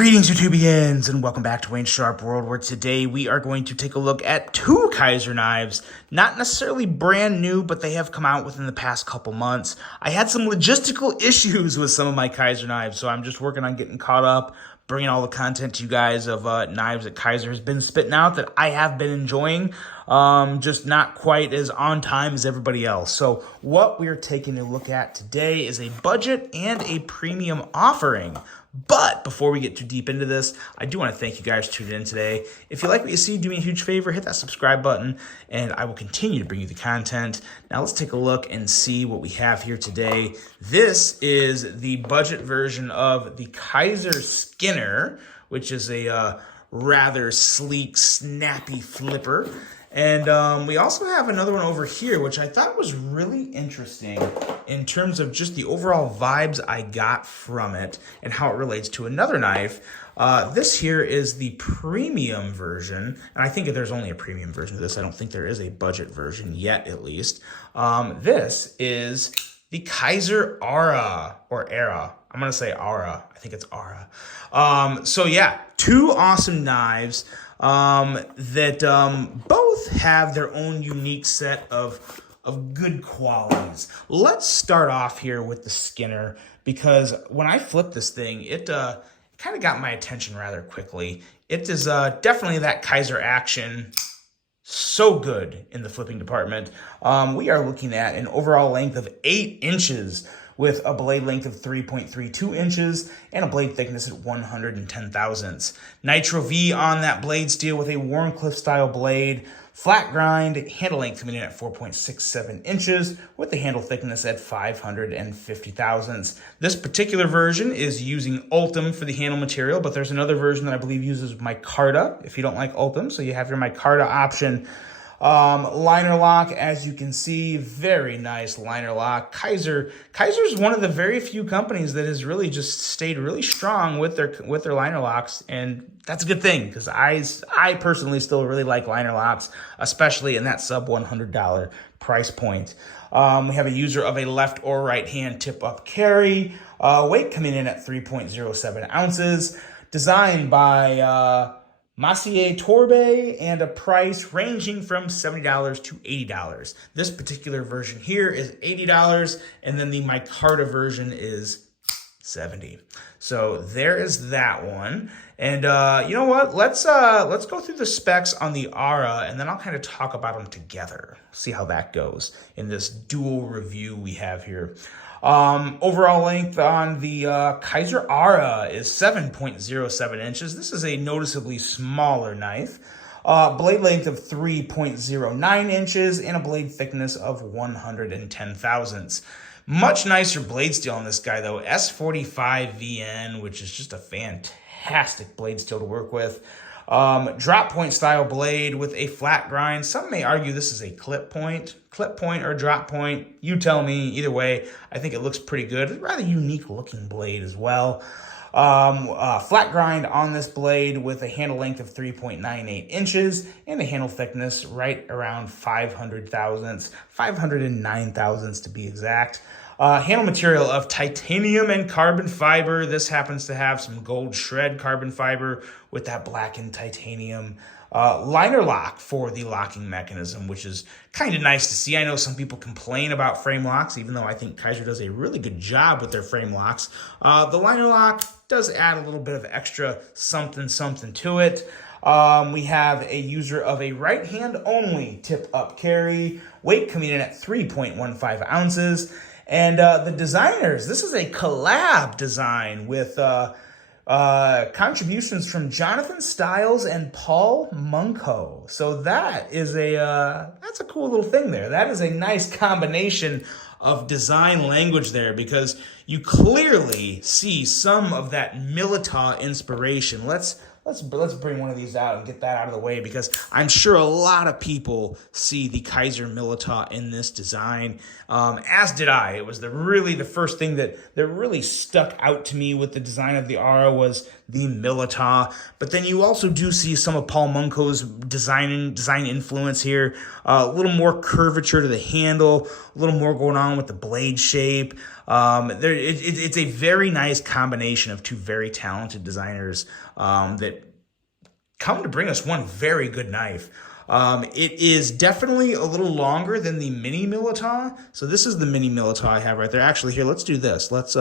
Greetings, YouTubians, and welcome back to Wayne Sharp World, where today we are going to take a look at two Kizer knives. Not necessarily brand new, but they have come out within the past couple months. I had some logistical issues with some of my Kizer knives, so I'm just working on getting caught up, bringing all the content to you guys of knives that Kizer has been spitting out that I have been enjoying, just not quite as on time as everybody else. So what we're taking a look at today is a budget and a premium offering. But before we get too deep into this, I do want to thank you guys for tuning in today. If you like what you see, do me a huge favor, hit that subscribe button, and I will continue to bring you the content. Now let's take a look and see what we have here today. This is the budget version of the Kizer Skinner, which is a rather sleek, snappy flipper. And we also have another one over here, which I thought was really interesting in terms of just the overall vibes I got from it and how it relates to another knife. This here is the premium version, and I think there's only a premium version of this. I don't think there is a budget version yet, at least. This is the Kizer Aura, or Era. I'm going to say Aura. I think it's Aura. So yeah, two awesome knives that both have their own unique set of good qualities. Let's start off here with the Skinner, because when I flipped this thing, it kind of got my attention rather quickly. It is definitely that Kizer action. So good in the flipping department. We are looking at an overall length of 8 inches with a blade length of 3.32 inches and a blade thickness at 110 thousandths. Nitro V on that blade steel with a Warncliffe style blade. Flat grind, handle length coming in at 4.67 inches with the handle thickness at 550 thousandths. This particular version is using Ultem for the handle material, but there's another version that I believe uses micarta if you don't like Ultem. So you have your micarta option. Liner lock, as you can see, very nice liner lock. Kizer's one of the very few companies that has really just stayed really strong with their liner locks, and that's a good thing because I personally still really like liner locks, especially in that sub $100 price point. We have a user of a left or right hand tip up carry, weight coming in at 3.07 ounces, designed by Massier Torbe, and a price ranging from $70 to $80. This particular version here is $80, and then the micarta version is $70. So there is that one. And you know what? Let's go through the specs on the Aura, and then I'll kind of talk about them together. See how that goes in this dual review we have here. Overall length on the Kizer Aura is 7.07 inches. This is a noticeably smaller knife. Blade length of 3.09 inches and a blade thickness of 110 thousandths. Much nicer blade steel on this guy, though. S45VN, which is just a fantastic blade steel to work with. Drop point style blade with a flat grind. Some may argue this is a clip point or drop point. You tell me. Either way, I think it looks pretty good. A rather unique looking blade as well. Flat grind on this blade with a handle length of 3.98 inches and a handle thickness right around 500 thousandths, 509 thousandths to be exact. Handle material of titanium and carbon fiber. This happens to have some gold shred carbon fiber with that blackened titanium. Liner lock for the locking mechanism, which is kind of nice to see. I know some people complain about frame locks, even though I think Kizer does a really good job with their frame locks. The liner lock does add a little bit of extra something to it. We have a user of a right hand only tip up carry, weight coming in at 3.15 ounces. And the designers, this is a collab design with contributions from Jonathan Stiles and Paul Munko. So that is that's a cool little thing there. That is a nice combination of design language there, because you clearly see some of that Milita inspiration. Let's let's bring one of these out and get that out of the way, because I'm sure a lot of people see the Kizer Milita in this design, as did I. It was the first thing that really stuck out to me with the design of the Aura was the Milita. But then you also do see some of Paul Munko's design influence here. A little more curvature to the handle, a little more going on with the blade shape. It's a very nice combination of two very talented designers that come to bring us one very good knife. It is definitely a little longer than the Mini Milita. So this is the Mini Milita I have right there. Actually, here, let's do this. Let's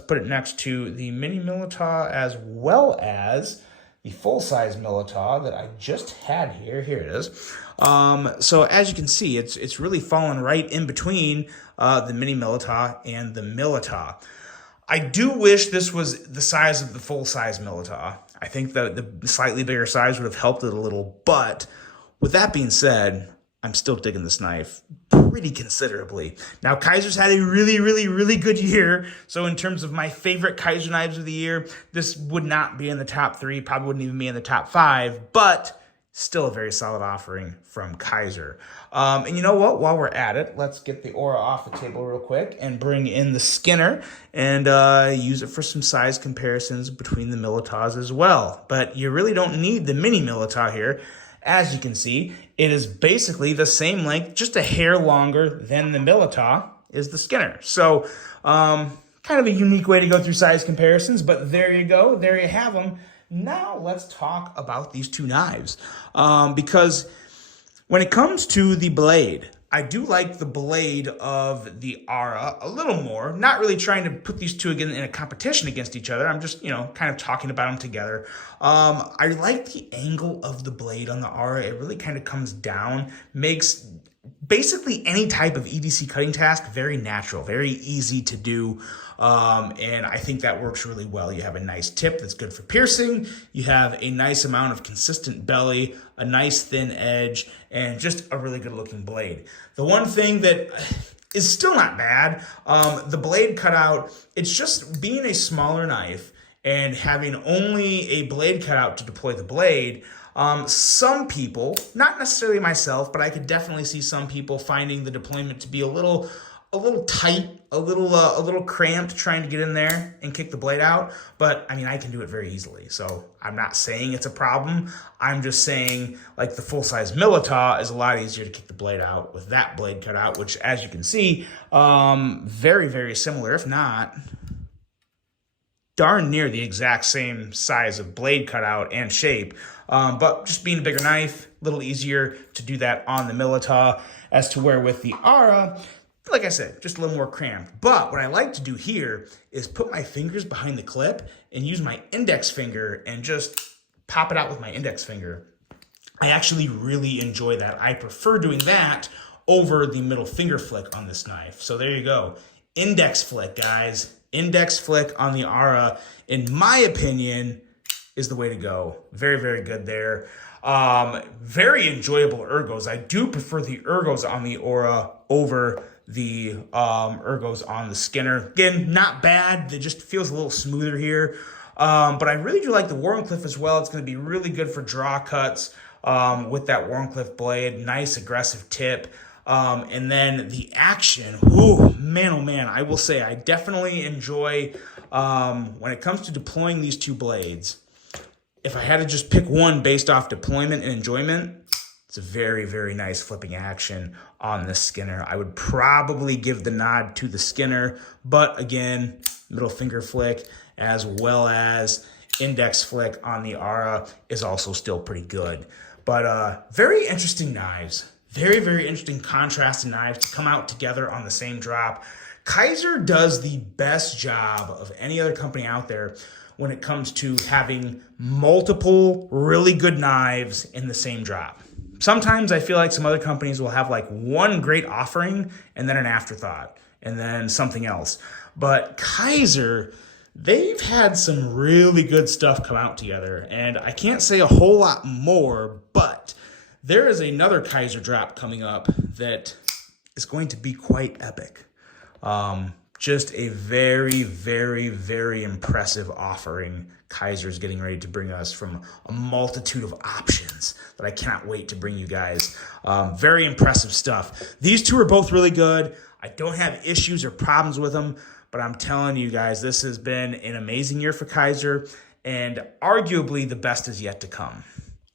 put it next to the Mini Milita as well as the full-size Milita that I just had here. Here it is. So as you can see, it's really fallen right in between the Mini Milita and the Milita. I do wish this was the size of the full-size Milita. I think that the slightly bigger size would have helped it a little, but with that being said, I'm still digging this knife pretty considerably. Now, Kizer's had a really good year, so in terms of my favorite Kizer knives of the year, this would not be in the top 3, probably wouldn't even be in the top 5, but still a very solid offering from Kizer. And you know what? While we're at it, let's get the Aura off the table real quick and bring in the Skinner and use it for some size comparisons between the Militas as well. But you really don't need the Mini Milita here. As you can see, it is basically the same length, just a hair longer than the Milita is the Skinner. So kind of a unique way to go through size comparisons, but there you go. There you have them. Now let's talk about these two knives, because when it comes to the blade, I do like the blade of the Aura a little more. Not really trying to put these two again in a competition against each other. I'm just, kind of talking about them together. I like the angle of the blade on the Aura. It really kind of comes down, makes basically any type of EDC cutting task very natural, very easy to do. And I think that works really well. You have a nice tip that's good for piercing. You have a nice amount of consistent belly, a nice thin edge, and just a really good looking blade. The one thing that is still not bad, the blade cutout, it's just being a smaller knife and having only a blade cutout to deploy the blade. Some people, not necessarily myself, but I could definitely see some people finding the deployment to be a little tight, a little cramped trying to get in there and kick the blade out. But I mean, I can do it very easily. So I'm not saying it's a problem. I'm just saying, like, the full-size Milita is a lot easier to kick the blade out with that blade cut out, which, as you can see, very similar, if not darn near the exact same size of blade cutout and shape. But just being a bigger knife, a little easier to do that on the Milita, as to where with the Aura, like I said, just a little more cramped. But what I like to do here is put my fingers behind the clip and use my index finger and just pop it out with my index finger. I actually really enjoy that. I prefer doing that over the middle finger flick on this knife. So there you go. Index flick, guys. Index flick on the Aura, in my opinion, is the way to go. Very good there. Very enjoyable ergos. I do prefer the ergos on the Aura over the ergos on the Skinner. Again, not bad. It just feels a little smoother here. But I really do like the Wharncliffe as well. It's going to be really good for draw cuts with that Wharncliffe blade. Nice aggressive tip. And then the action, oh man, I will say I definitely enjoy, when it comes to deploying these two blades, if I had to just pick one based off deployment and enjoyment, it's a very nice flipping action on the Skinner. I would probably give the nod to the Skinner, but again, middle finger flick as well as index flick on the Aura is also still pretty good. But very interesting knives. Very interesting contrasting knives to come out together on the same drop. Kizer does the best job of any other company out there when it comes to having multiple really good knives in the same drop. Sometimes I feel like some other companies will have like one great offering and then an afterthought and then something else. But Kizer, they've had some really good stuff come out together, and I can't say a whole lot more, but there is another Kizer drop coming up that is going to be quite epic. Just a very impressive offering Kizer is getting ready to bring us from a multitude of options that I cannot wait to bring you guys. Very impressive stuff. These two are both really good. I don't have issues or problems with them, but I'm telling you guys, this has been an amazing year for Kizer, and arguably the best is yet to come.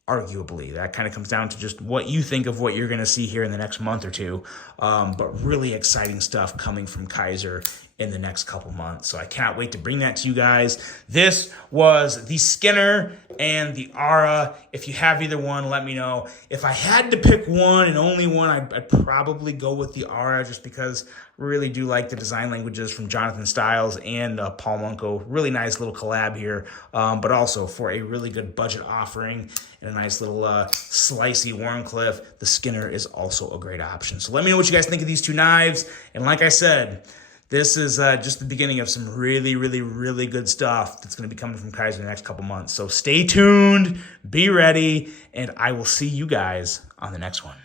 Arguably, that kind of comes down to just what you think of what you're going to see here in the next month or two. But really exciting stuff coming from Kizer in the next couple months. So I cannot wait to bring that to you guys. This was the Skinner and the Aura. If you have either one, let me know. If I had to pick one and only one, I'd probably go with the Aura, just because I really do like the design languages from Jonathan Stiles and Paul Munko. Really nice little collab here, but also for a really good budget offering and a nice little slicey Warncliffe, the Skinner is also a great option. So let me know what you guys think of these two knives. And like I said, this is just the beginning of some really, really, really good stuff that's going to be coming from Kizer in the next couple months. So stay tuned, be ready, and I will see you guys on the next one.